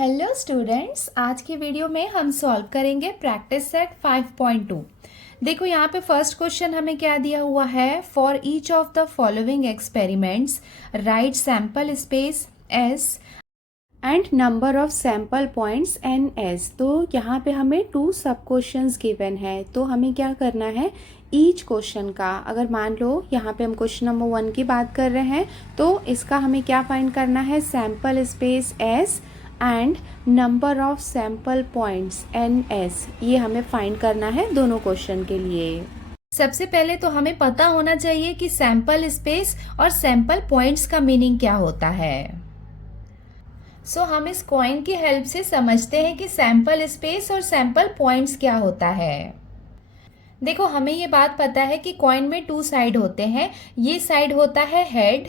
Hello students, आज की video में हम सॉल्व करेंगे प्रैक्टिस सेट 5.2। देखो यहाँ पे फर्स्ट क्वेश्चन हमें क्या दिया हुआ है। For each of the following experiments write sample space S and number of sample points n S. तो यहाँ पे हमें 2 सब क्वेश्चंस गिवन है, तो हमें क्या करना है ईच क्वेश्चन का। अगर मान लो यहाँ पे हम क्वेश्चन नंबर 1 की बात कर रहे हैं तो इसका हमें क्या फाइंड करना है, sample space S and number of sample points n S. ये हमें फाइंड करना है दोनों क्वेश्चन के लिए। सबसे पहले तो हमें पता होना चाहिए कि सैंपल स्पेस और सैंपल पॉइंट्स का मीनिंग क्या होता है। सो हम इस कॉइन की हेल्प से समझते हैं कि सैंपल स्पेस और सैंपल पॉइंट्स क्या होता है। देखो हमें ये बात पता है कि कॉइन में 2 साइड होते हैं। ये साइड होता है हेड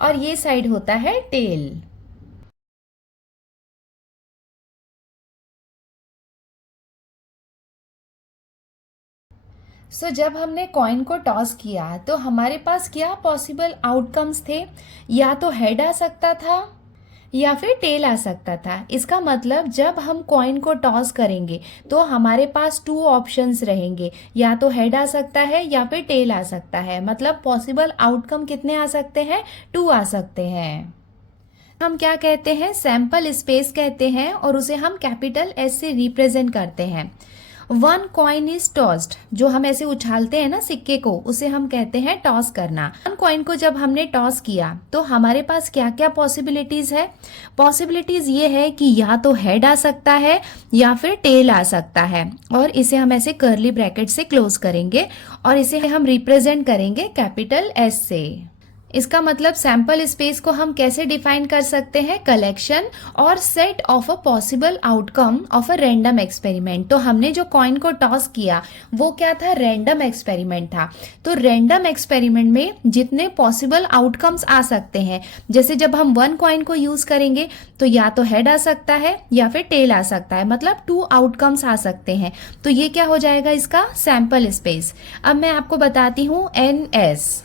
और ये साइड होता है टेल। जब हमने कॉइन को टॉस किया तो हमारे पास क्या पॉसिबल आउटकम्स थे। या तो हेड आ सकता था या फिर टेल आ सकता था। इसका मतलब जब हम कॉइन को टॉस करेंगे तो हमारे पास 2 ऑप्शंस रहेंगे, या तो हेड आ सकता है या फिर टेल आ सकता है। मतलब पॉसिबल आउटकम कितने आ सकते हैं, 2 आ सकते हैं। हम क्या कहते हैं, सैंपल स्पेस कहते हैं और उसे हम कैपिटल एस से रिप्रेजेंट करते हैं। 1 कॉइन इज टॉस्ड, जो हम ऐसे उछालते हैं ना सिक्के को, उसे हम कहते हैं टॉस करना। 1 कॉइन को जब हमने टॉस किया तो हमारे पास क्या क्या पॉसिबिलिटीज है। पॉसिबिलिटीज ये है कि या तो हेड आ सकता है या फिर टेल आ सकता है, और इसे हम ऐसे कर्ली ब्रैकेट से क्लोज करेंगे और इसे हम रिप्रेजेंट करेंगे कैपिटल एस से। इसका मतलब सैंपल स्पेस को हम कैसे डिफाइन कर सकते हैं, कलेक्शन और set of a possible outcome of a random experiment. तो हमने जो कॉइन को टॉस किया वो क्या था, रैंडम एक्सपेरिमेंट था। तो रैंडम एक्सपेरिमेंट में जितने पॉसिबल आउटकम्स आ सकते हैं, जैसे जब हम 1 कॉइन को यूज करेंगे तो या तो हेड आ सकता है या फिर टेल आ सकता है, मतलब 2 आउटकम्स आ सकते हैं। तो ये क्या हो जाएगा इसका सैंपल स्पेस। अब मैं आपको बताती हूँ एन एस,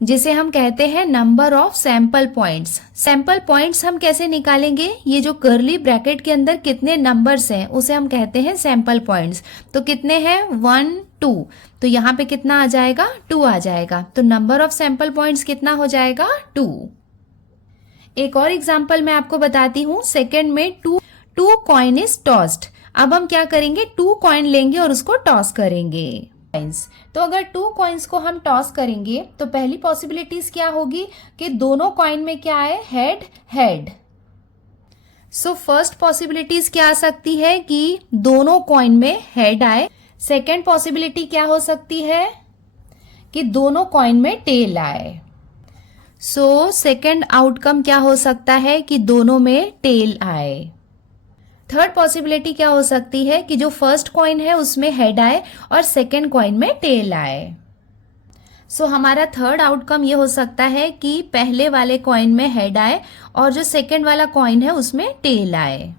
जिसे हम कहते हैं number of sample points. Sample points हम कैसे निकालेंगे, ये जो कर्ली ब्रैकेट के अंदर कितने नंबर्स हैं उसे हम कहते हैं सैंपल पॉइंट्स। तो कितने हैं, 1 2, तो यहाँ पे कितना आ जाएगा, 2 आ जाएगा। तो नंबर ऑफ सैंपल पॉइंट्स कितना हो जाएगा, 2। एक और एग्जाम्पल मैं आपको बताती हूँ। सेकेंड में 2 कॉइन इज टॉस्ड। अब हम क्या करेंगे, 2 कॉइन लेंगे और उसको टॉस करेंगे। तो अगर 2 कॉइन्स को हम टॉस करेंगे तो पहली पॉसिबिलिटीज क्या होगी कि दोनों कॉइन में क्या है, head head. So first possibilities क्या आ सकती है कि दोनों कॉइन में हेड आए। सेकेंड पॉसिबिलिटी क्या हो सकती है कि दोनों कॉइन में टेल आए। सो सेकेंड आउटकम क्या हो सकता है कि दोनों में टेल आए। थर्ड पॉसिबिलिटी क्या हो सकती है कि जो फर्स्ट कॉइन है उसमें हेड आए और सेकेंड कॉइन में टेल आए। सो हमारा थर्ड आउटकम ये हो सकता है कि पहले वाले कॉइन में हेड आए और जो सेकेंड वाला कॉइन है उसमें टेल आए।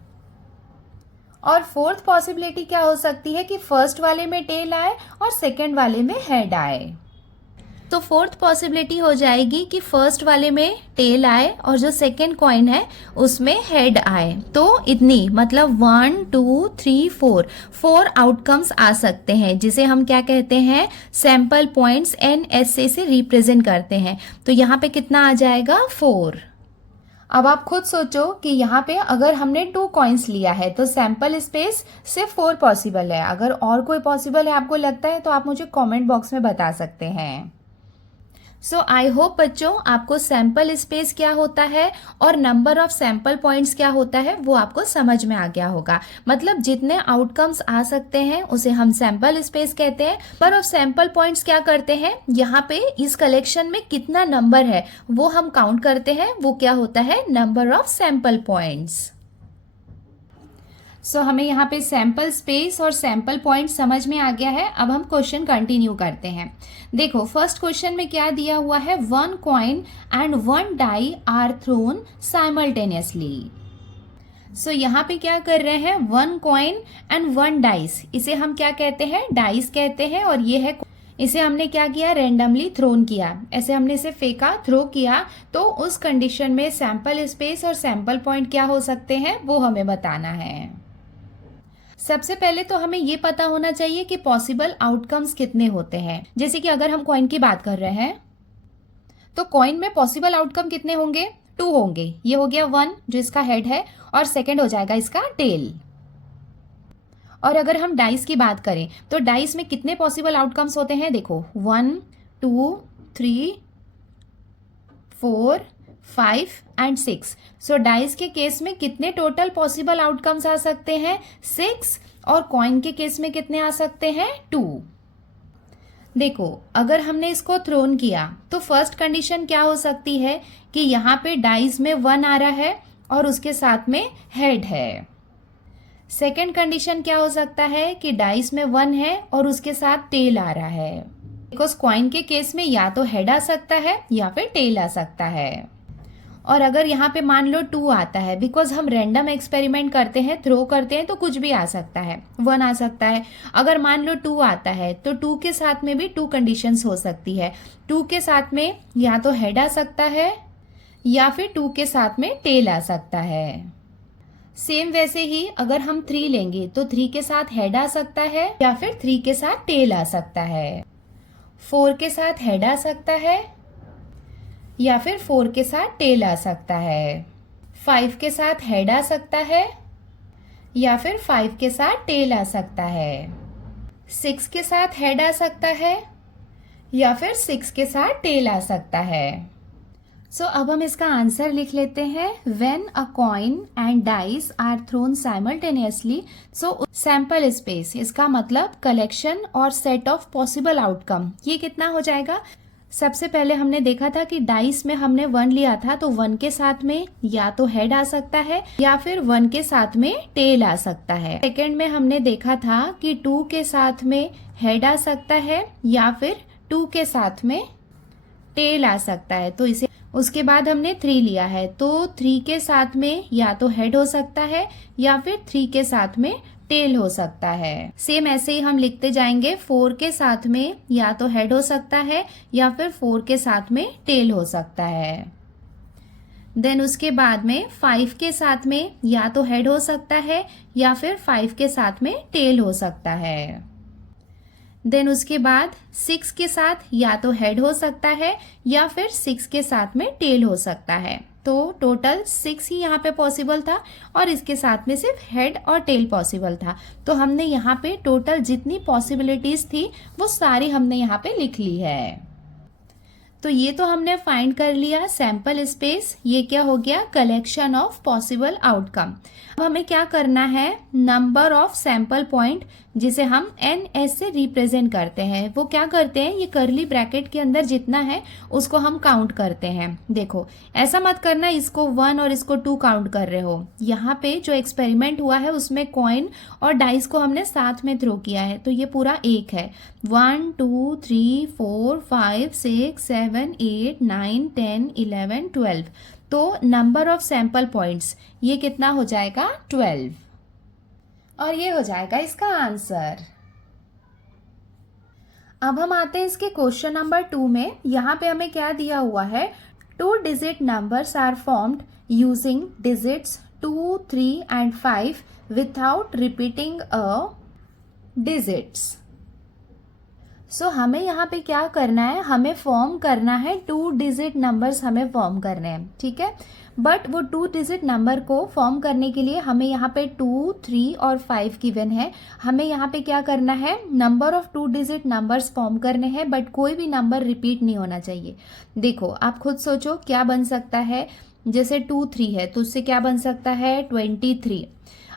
और फोर्थ पॉसिबिलिटी क्या हो सकती है कि फर्स्ट वाले में टेल आए और सेकेंड वाले में हेड आए। तो फोर्थ पॉसिबिलिटी हो जाएगी कि फर्स्ट वाले में टेल आए और जो सेकेंड कॉइन है उसमें हेड आए। तो इतनी, मतलब 1 2 3 4 आउटकम्स आ सकते हैं, जिसे हम क्या कहते हैं, सैंपल पॉइंट्स एन एस से रिप्रेजेंट करते हैं। तो यहाँ पे कितना आ जाएगा, 4। अब आप खुद सोचो कि यहाँ पे अगर हमने 2 कॉइन्स लिया है तो सैंपल स्पेस सिर्फ 4 पॉसिबल है। अगर और कोई पॉसिबल है आपको लगता है तो आप मुझे कमेंट बॉक्स में बता सकते हैं। सो आई होप बच्चों आपको सैंपल स्पेस क्या होता है और नंबर ऑफ सैंपल पॉइंट्स क्या होता है वो आपको समझ में आ गया होगा। मतलब जितने आउटकम्स आ सकते हैं उसे हम सैंपल स्पेस कहते हैं। नंबर ऑफ सैंपल पॉइंट्स क्या करते हैं, यहाँ पे इस कलेक्शन में कितना नंबर है वो हम काउंट करते हैं, वो क्या होता है, नंबर ऑफ सैंपल पॉइंट्स। सो हमें यहाँ पे सैंपल स्पेस और सैंपल पॉइंट समझ में आ गया है। अब हम क्वेश्चन कंटिन्यू करते हैं। देखो फर्स्ट क्वेश्चन में क्या दिया हुआ है, 1 coin and 1 die are thrown simultaneously. So यहाँ पे क्या कर रहे हैं, 1 कॉइन एंड 1 डाइस, इसे हम क्या कहते हैं, डाइस कहते हैं। और इसे हमने क्या किया, रैंडमली थ्रोन किया, ऐसे हमने इसे फेंका, थ्रो किया, तो उस कंडीशन में सैंपल स्पेस और सैंपल पॉइंट क्या हो सकते हैं वो हमें बताना है। सबसे पहले तो हमें ये पता होना चाहिए कि पॉसिबल आउटकम्स कितने होते हैं। जैसे कि अगर हम कॉइन की बात कर रहे हैं तो कॉइन में पॉसिबल आउटकम कितने होंगे, 2 होंगे। ये हो गया 1 जो इसका हेड है, और सेकंड हो जाएगा इसका टेल। और अगर हम डाइस की बात करें तो डाइस में कितने पॉसिबल आउटकम्स होते हैं, देखो 1 2 3 4 5 एंड 6। सो डाइस के केस में कितने टोटल पॉसिबल आउटकम्स आ सकते हैं, 6। और कॉइन के केस में कितने आ सकते हैं, 2। देखो अगर हमने इसको थ्रोन किया तो फर्स्ट कंडीशन क्या हो सकती है कि यहाँ पे डाइस में 1 आ रहा है और उसके साथ में हेड है। सेकेंड कंडीशन क्या हो सकता है कि डाइस में 1 है और उसके साथ टेल आ रहा है। बिकॉज कॉइन के केस में या तो हेड आ सकता है या फिर टेल आ सकता है। और अगर यहाँ पे मान लो 2 आता है, बिकॉज हम रैंडम एक्सपेरिमेंट करते हैं, थ्रो करते हैं, तो कुछ भी आ सकता है, 1 आ सकता है। अगर मान लो 2 आता है तो 2 के साथ में भी 2 कंडीशंस हो सकती है। 2 के साथ में या तो हेड आ सकता है या फिर 2 के साथ में टेल आ सकता है। सेम वैसे ही अगर हम 3 लेंगे तो 3 के साथ हेड आ सकता है या फिर 3 के साथ टेल आ सकता है। 4 के साथ हेड आ सकता है या फिर 4 के साथ टेल आ सकता है। 5 के साथ हेड आ सकता है या फिर 5 के साथ टेल आ सकता है। 6 के साथ हेड आ सकता है या फिर 6 के साथ टेल आ सकता है। अब हम इसका आंसर लिख लेते हैं। When a coin and dice are thrown simultaneously, sample space, इसका मतलब कलेक्शन और सेट ऑफ पॉसिबल आउटकम, ये कितना हो जाएगा। सबसे पहले हमने देखा था कि डाइस में हमने 1 लिया था, तो 1 के साथ में या तो हेड आ सकता है या फिर 1 के साथ में टेल आ सकता है। सेकेंड में हमने देखा था कि 2 के साथ में हेड आ सकता है या फिर 2 के साथ में टेल आ सकता है। तो इसे उसके बाद हमने 3 लिया है, तो 3 के साथ में या तो हेड हो सकता है या फिर 3 के साथ में टेल हो सकता है। सेम ऐसे ही हम लिखते जाएंगे। 4 के साथ में या तो हेड हो सकता है या फिर 4 के साथ में टेल हो सकता है। देन उसके बाद में 5 के साथ में या तो हेड हो सकता है या फिर 5 के साथ में टेल हो सकता है। देन उसके बाद 6 के साथ या तो हेड हो सकता है या फिर 6 के साथ में टेल हो सकता है। तो टोटल 6 ही यहाँ पे पॉसिबल था और इसके साथ में सिर्फ हेड और टेल पॉसिबल था। तो हमने यहाँ पे टोटल जितनी पॉसिबिलिटीज थी वो सारी हमने यहाँ पे लिख ली है। तो ये तो हमने फाइंड कर लिया सैंपल स्पेस। ये क्या हो गया, कलेक्शन ऑफ पॉसिबल आउटकम। अब हमें क्या करना है, नंबर ऑफ सैंपल पॉइंट, जिसे हम NS से रिप्रेजेंट करते हैं, वो क्या करते हैं, ये कर्ली ब्रैकेट के अंदर जितना है उसको हम काउंट करते हैं। देखो ऐसा मत करना इसको 1 और इसको 2 काउंट कर रहे हो। यहाँ पे जो एक्सपेरिमेंट हुआ है उसमें कॉइन और डाइस को हमने साथ में थ्रो किया है, तो ये पूरा एक है। 1 2 3 4 5 6 7 8 9 10 11 12। तो नंबर ऑफ सैंपल पॉइंट्स ये कितना हो जाएगा, 12। और ये हो जाएगा इसका आंसर। अब हम आते हैं इसके क्वेश्चन नंबर 2 में। यहाँ पे हमें क्या दिया हुआ है, 2 digit numbers are formed using digits 2 3 and 5 without repeating a digits. हमें यहाँ पे क्या करना है, हमें फॉर्म करना है 2 डिजिट नंबर्स, हमें फॉर्म करने हैं, ठीक है। बट वो 2 डिजिट नंबर को फॉर्म करने के लिए हमें यहाँ पे 2 3 और 5 गिवन है। हमें यहाँ पे क्या करना है, number of 2 digit numbers form करने हैं, बट कोई भी नंबर रिपीट नहीं होना चाहिए। देखो आप खुद सोचो क्या बन सकता है। जैसे 2 3 है तो उससे क्या बन सकता है, 23।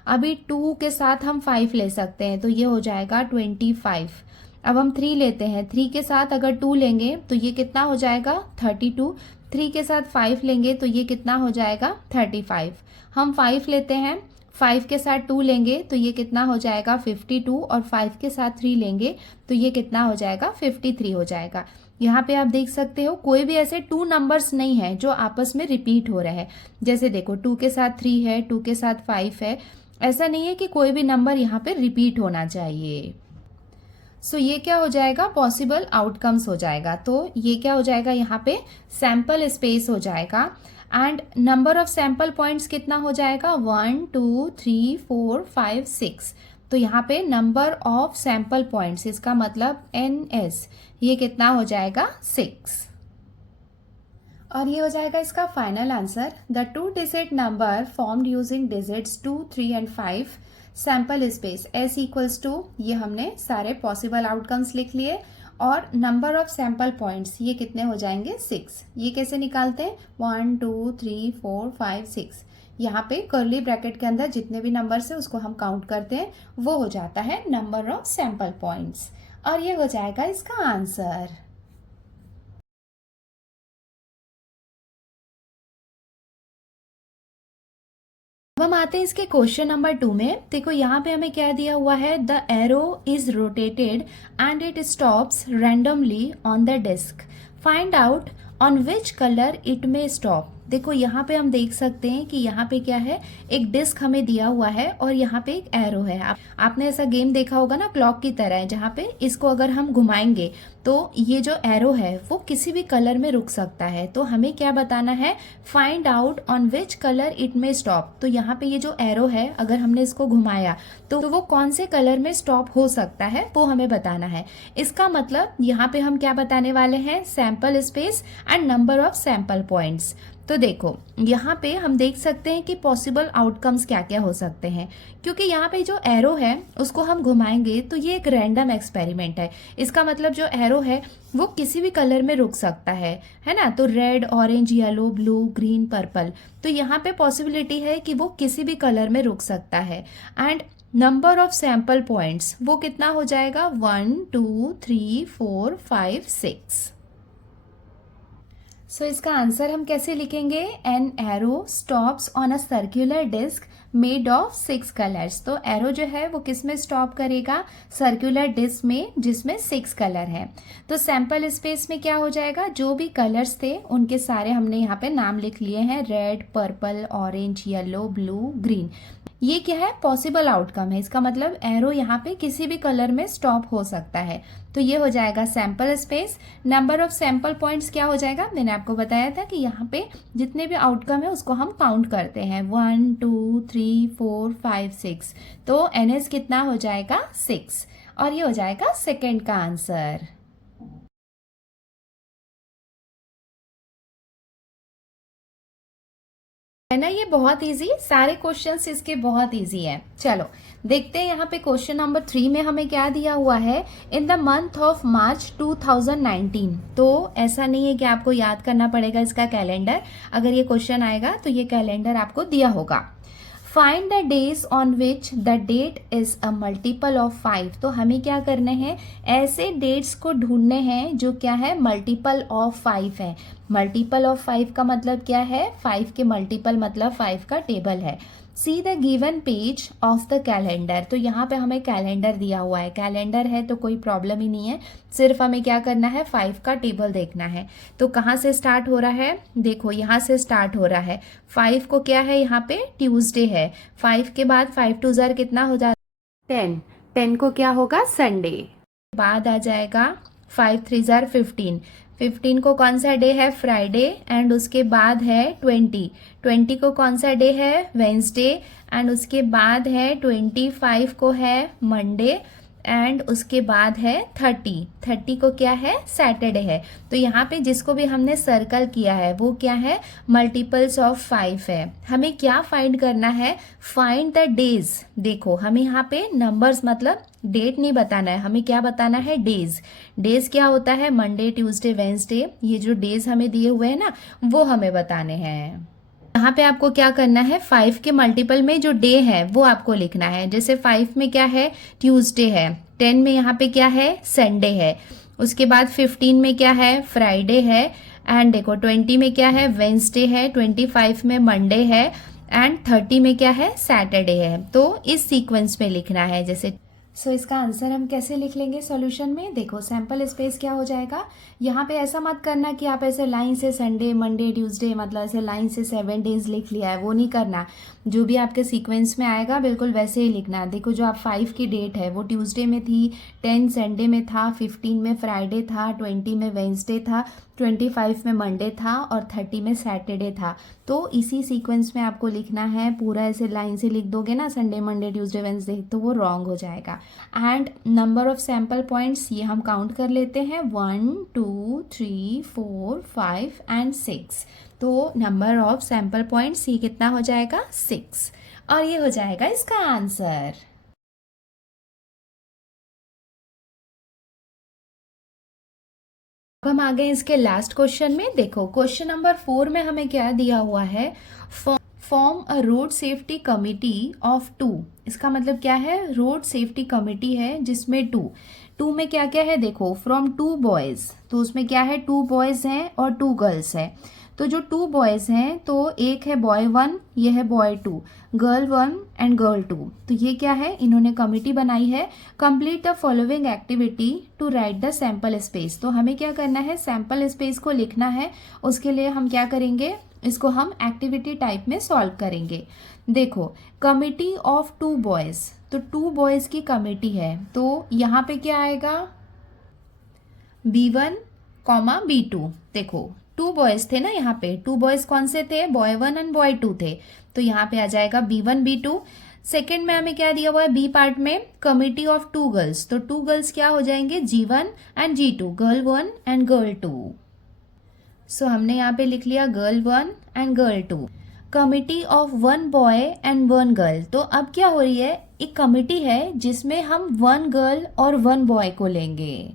अभी 2 के साथ हम 5 ले सकते हैं, तो ये हो जाएगा 25। अब हम 3 लेते हैं, 3 के साथ अगर 2 लेंगे तो ये कितना हो जाएगा, 32। 3 के साथ 5 लेंगे तो ये कितना हो जाएगा, 35। हम 5 लेते हैं, 5 के साथ 2 लेंगे तो ये कितना हो जाएगा, 52। और 5 के साथ 3 लेंगे तो ये कितना हो जाएगा, 53 हो जाएगा। यहाँ पे आप देख सकते हो कोई भी ऐसे 2 नंबर्स नहीं है जो आपस में रिपीट हो रहे हैं। जैसे देखो 2 के साथ 3 है, 2 के साथ 5 है, ऐसा नहीं है कि कोई भी नंबर यहाँ पे रिपीट होना चाहिए। सो ये क्या हो जाएगा, पॉसिबल आउटकम्स हो जाएगा। तो ये क्या हो जाएगा, यहाँ पे सैंपल स्पेस हो जाएगा and number of sample points कितना हो जाएगा, 1 2 3 4 5 6। तो यहाँ पे नंबर ऑफ सैंपल पॉइंट्स, इसका मतलब NS, ये कितना हो जाएगा, 6। और ये हो जाएगा इसका final answer. The 2-digit number formed using digits 2 3 and 5 sample space S equals to, ये हमने सारे पॉसिबल आउटकम्स लिख लिए, और नंबर ऑफ सैंपल पॉइंट्स ये कितने हो जाएंगे, 6। ये कैसे निकालते हैं, 1 2 3 4 5 6, यहाँ पे कर्ली ब्रैकेट के अंदर जितने भी नंबर्स है उसको हम काउंट करते हैं, वो हो जाता है नंबर ऑफ सैंपल पॉइंट्स, और ये हो जाएगा इसका आंसर। अब हम आते हैं इसके क्वेश्चन नंबर 2 में। देखो यहाँ पे हमें क्या दिया हुआ है, the arrow is rotated and it stops randomly on the disc, find out on which colour it में स्टॉप। देखो यहाँ पे हम देख सकते हैं कि यहाँ पे क्या है, एक डिस्क हमें दिया हुआ है और यहाँ पे एक एरो है। आपने ऐसा गेम देखा होगा ना, क्लॉक की तरह है, जहाँ पे इसको अगर हम घुमाएंगे तो ये जो एरो है वो किसी भी कलर में रुक सकता है। तो हमें क्या बताना है, find out on which colour it में स्टॉप। तो यहाँ पे ये जो एरो है, अगर हमने इसको घुमाया तो वो कौन से कलर में स्टॉप हो सकता है, वो हमें बताना है। इसका मतलब यहाँ पे हम क्या बताने वाले हैं, sample space and number of sample points. तो देखो यहाँ पे हम देख सकते हैं कि पॉसिबल आउटकम्स क्या क्या हो सकते हैं, क्योंकि यहाँ पे जो एरो है उसको हम घुमाएंगे तो ये एक रैंडम एक्सपेरिमेंट है। इसका मतलब जो एरो है वो किसी भी कलर में रुक सकता है ना। तो red, orange, yellow, blue, green, purple, तो यहाँ पे पॉसिबिलिटी है कि वो किसी भी कलर में रुक सकता है। And number of sample points वो कितना हो जाएगा, 1 2 3 4 5 6। सो इसका आंसर हम कैसे लिखेंगे, an arrow stops on a circular disc made of 6 colours. तो एरो जो है वो किस में स्टॉप करेगा, सर्कुलर डिस्क में, जिसमें 6 कलर है। तो सैंपल स्पेस में क्या हो जाएगा, जो भी कलर्स थे उनके सारे हमने यहाँ पे नाम लिख लिए हैं, red, purple, orange, yellow, blue, green. ये क्या है, पॉसिबल आउटकम है। इसका मतलब एरो यहाँ पे किसी भी कलर में स्टॉप हो सकता है। तो ये हो जाएगा sample space. Number of sample points क्या हो जाएगा, मैंने आपको बताया था कि यहाँ पे जितने भी आउटकम है उसको हम काउंट करते हैं, 1 2 3 4 5 6। तो NS कितना हो जाएगा, 6, और ये हो जाएगा सेकेंड का आंसर। है ना, ये बहुत इजी, सारे क्वेश्चंस इसके बहुत इजी हैं। चलो देखते हैं यहाँ पे क्वेश्चन नंबर 3 में हमें क्या दिया हुआ है, in the month of March 2019। तो ऐसा नहीं है कि आपको याद करना पड़ेगा इसका कैलेंडर, अगर ये क्वेश्चन आएगा तो ये कैलेंडर आपको दिया होगा। Find the days on which the date is a multiple of 5। तो हमें क्या करने हैं, ऐसे डेट्स को ढूंढने हैं जो क्या है, मल्टीपल ऑफ 5 है। मल्टीपल ऑफ 5 का मतलब क्या है, 5 के मल्टीपल मतलब 5 का टेबल है। See the given page of the calendar. तो यहाँ पे हमें कैलेंडर दिया हुआ है, कैलेंडर है तो कोई प्रॉब्लम ही नहीं है, सिर्फ हमें क्या करना है, 5 का टेबल देखना है। तो कहाँ से स्टार्ट हो रहा है, देखो यहाँ से स्टार्ट हो रहा है। 5 को क्या है, यहाँ पे ट्यूसडे है। 5 के बाद 5 2 जार कितना हो जाता है, 10। 10 को क्या होगा, संडे। बाद आ जाएगा 5 3 जार 15। 15 को कौन सा डे है, फ्राइडे। एंड उसके बाद है 20। 20 को कौन सा डे है, वेंसडे। एंड उसके बाद है 25 को है मंडे। एंड उसके बाद है 30। 30 को क्या है, सैटरडे है। तो यहाँ पे जिसको भी हमने सर्कल किया है वो क्या है, मल्टीपल्स ऑफ 5 है। हमें क्या फाइंड करना है, फाइंड द डेज। देखो हमें यहाँ पे नंबर्स मतलब डेट नहीं बताना है, हमें क्या बताना है, डेज। डेज क्या होता है, मंडे, ट्यूसडे, वेंसडे, ये जो डेज हमें दिए हुए हैं ना वो हमें बताने हैं। यहाँ पे आपको क्या करना है, 5 के मल्टीपल में जो डे है वो आपको लिखना है। जैसे 5 में क्या है, ट्यूसडे है। 10 में यहाँ पे क्या है, संडे है। उसके बाद 15 में क्या है, फ्राइडे है। एंड देखो 20 में क्या है, वेंसडे है। 25 में मंडे है। एंड 30 में क्या है, सैटरडे है। तो इस सीक्वेंस में लिखना है। जैसे सो इसका आंसर हम कैसे लिख लेंगे सॉल्यूशन में? देखो सैम्पल स्पेस क्या हो जाएगा, यहाँ पे ऐसा मत करना कि आप ऐसे लाइन से संडे मंडे ट्यूसडे मतलब ऐसे लाइन से 7 डेज लिख लिया है, वो नहीं करना। जो भी आपके सीक्वेंस में आएगा बिल्कुल वैसे ही लिखना है। देखो जो आप 5 की डेट है वो ट्यूसडे में थी, 10 संडे में था, 15 में फ्राइडे था, 20 में वेंसडे था, 25 में मंडे था और 30 में सैटरडे था। तो इसी सीक्वेंस में आपको लिखना है, पूरा ऐसे लाइन से लिख दोगे ना संडे मंडे ट्यूसडे वेंसडे तो वो रॉन्ग हो जाएगा। And number of sample points ये हम काउंट कर लेते हैं, 1 2 3 4 5 एंड 6। तो नंबर ऑफ सैम्पल पॉइंट्स ये कितना हो जाएगा? 6। और ये हो जाएगा इसका आंसर। अब हम आ गए इसके लास्ट क्वेश्चन में। देखो क्वेश्चन नंबर 4 में हमें क्या दिया हुआ है, form a road safety committee of 2। इसका मतलब क्या है, रोड सेफ्टी कमिटी है जिसमें 2 में क्या क्या है, देखो फ्रॉम 2 बॉयज, तो उसमें क्या है 2 बॉयज हैं और 2 गर्ल्स है। तो जो 2 बॉयज हैं तो एक है बॉय 1, ये है बॉय 2, गर्ल 1 एंड गर्ल 2। तो ये क्या है, इन्होंने कमिटी बनाई है, complete the following activity to write the sample space. तो हमें क्या करना है, सैम्पल स्पेस को लिखना है। उसके लिए हम क्या करेंगे, इसको हम एक्टिविटी टाइप में सॉल्व करेंगे। देखो कमिटी ऑफ 2 बॉयज, तो 2 बॉयज की कमिटी है, तो यहाँ पे क्या आएगा, B1 कॉमा B2। देखो 2 बॉयज थे ना, यहाँ पे 2 बॉयज कौन से थे, बॉय 1 एंड बॉय 2 थे, तो यहाँ पे आ जाएगा B1 B2। सेकेंड में हमें क्या दिया हुआ है, बी पार्ट में कमिटी ऑफ 2 गर्ल्स, तो 2 गर्ल्स क्या हो जाएंगे, G1 and G2, girl 1 and girl 2। सो हमने यहाँ पे लिख लिया girl 1 and girl 2। Committee of 1 boy and 1 girl, तो अब क्या हो रही है, एक कमिटी है जिसमें हम 1 गर्ल और 1 बॉय को लेंगे।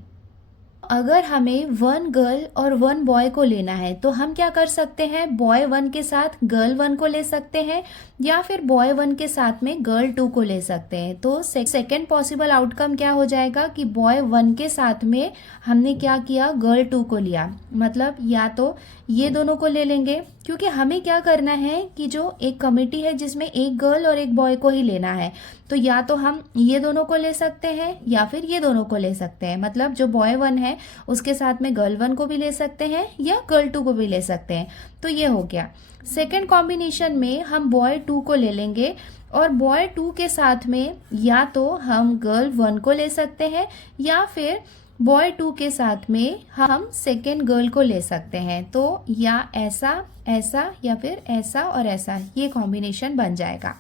अगर हमें 1 गर्ल और 1 बॉय को लेना है तो हम क्या कर सकते हैं, बॉय 1 के साथ गर्ल 1 को ले सकते हैं या फिर बॉय 1 के साथ में गर्ल 2 को ले सकते हैं। तो सेकेंड पॉसिबल आउटकम क्या हो जाएगा कि बॉय 1 के साथ में हमने क्या किया, गर्ल 2 को लिया, मतलब या तो ये दोनों को ले लेंगे, क्योंकि हमें क्या करना है कि जो एक कमेटी है जिसमें एक गर्ल और एक बॉय को ही लेना है, तो या तो हम ये दोनों को ले सकते हैं या फिर ये दोनों को ले सकते हैं। मतलब जो बॉय 1 है उसके साथ में गर्ल 1 को भी ले सकते हैं या गर्ल 2 को भी ले सकते हैं। तो ये हो गया। सेकेंड कॉम्बिनेशन में हम बॉय 2 को ले लेंगे और बॉय 2 के साथ में या तो हम गर्ल 1 को ले सकते हैं या फिर बॉय 2 के साथ में हम सेकेंड गर्ल को ले सकते हैं। तो या ऐसा ऐसा या फिर ऐसा और ऐसा, ये कॉम्बिनेशन बन जाएगा।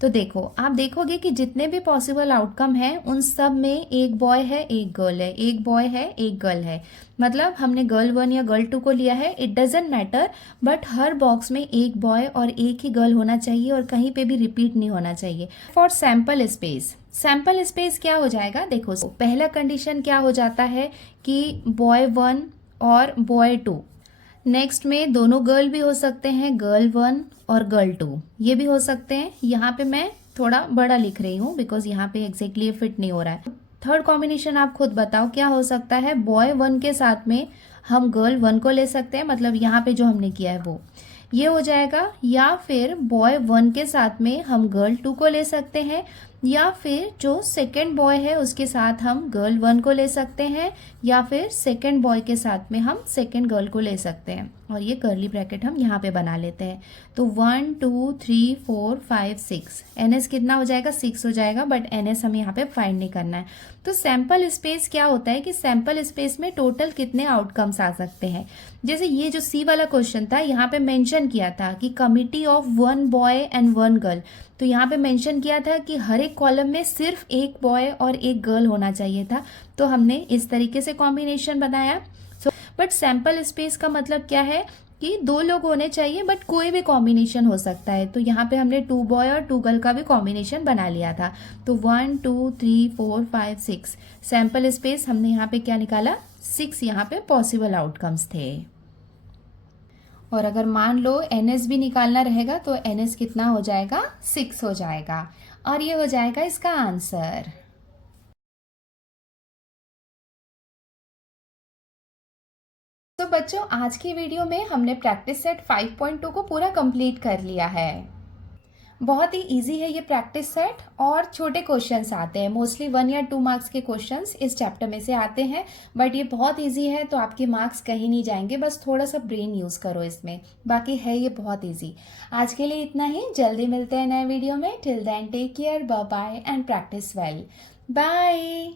तो देखो आप देखोगे कि जितने भी पॉसिबल आउटकम हैं उन सब में एक बॉय है एक गर्ल है, एक बॉय है एक गर्ल है। मतलब हमने गर्ल 1 या गर्ल 2 को लिया है, it doesn't matter, but her box में एक बॉय और एक ही गर्ल होना चाहिए और कहीं पे भी रिपीट नहीं होना चाहिए। For sample space, sample space क्या हो जाएगा, देखो पहला कंडीशन क्या हो जाता है कि बॉय 1 और बॉय 2, नेक्स्ट में दोनों गर्ल भी हो सकते हैं, गर्ल 1 और गर्ल 2 ये भी हो सकते हैं। यहाँ पे मैं थोड़ा बड़ा लिख रही हूँ बिकॉज यहाँ पे एग्जैक्टली फिट नहीं हो रहा है। थर्ड कॉम्बिनेशन आप खुद बताओ क्या हो सकता है, बॉय 1 के साथ में हम गर्ल 1 को ले सकते हैं, मतलब यहाँ पे जो हमने किया है वो ये हो जाएगा, या फिर बॉय 1 के साथ में हम गर्ल 2 को ले सकते हैं, या फिर जो सेकेंड बॉय है उसके साथ हम गर्ल 1 को ले सकते हैं, या फिर सेकेंड बॉय के साथ में हम सेकेंड गर्ल को ले सकते हैं। और ये कर्ली ब्रैकेट हम यहाँ पे बना लेते हैं। तो 1 2 3 4 5 6 NS कितना हो जाएगा, 6 हो जाएगा, बट NS हमें यहाँ पे फाइंड नहीं करना है। तो सैम्पल स्पेस क्या होता है कि सैम्पल स्पेस में टोटल कितने आउटकम्स आ सकते हैं। जैसे ये जो C वाला क्वेश्चन था यहाँ पे मेंशन किया था कि committee of 1 boy and 1 girl, तो यहाँ पे मेंशन किया था कि हर एक कॉलम में सिर्फ एक बॉय और एक गर्ल होना चाहिए था, तो हमने इस तरीके से कॉम्बिनेशन बनाया। बट सैम्पल स्पेस का मतलब क्या है कि 2 लोग होने चाहिए बट कोई भी कॉम्बिनेशन हो सकता है। तो यहाँ पे हमने 2 बॉय और 2 गर्ल का भी कॉम्बिनेशन बना लिया था। तो 1 2 3 4 5 6 सैम्पल स्पेस हमने यहाँ पे क्या निकाला, 6 यहाँ पे पॉसिबल आउटकम्स थे। और अगर मान लो NS भी निकालना रहेगा तो NS कितना हो जाएगा, 6 हो जाएगा। और ये हो जाएगा इसका आंसर। तो बच्चों आज की वीडियो में हमने प्रैक्टिस सेट 5.2 को पूरा कंप्लीट कर लिया है। बहुत ही इजी है ये प्रैक्टिस सेट और छोटे क्वेश्चंस आते हैं, मोस्टली 1 या 2 मार्क्स के क्वेश्चंस इस चैप्टर में से आते हैं, बट ये बहुत इजी है तो आपके मार्क्स कहीं नहीं जाएंगे, बस थोड़ा सा ब्रेन यूज़ करो इसमें, बाकी है ये बहुत इजी। आज के लिए इतना ही, जल्दी मिलते हैं नए वीडियो में। Till then take care, bye bye and practise well. Bye.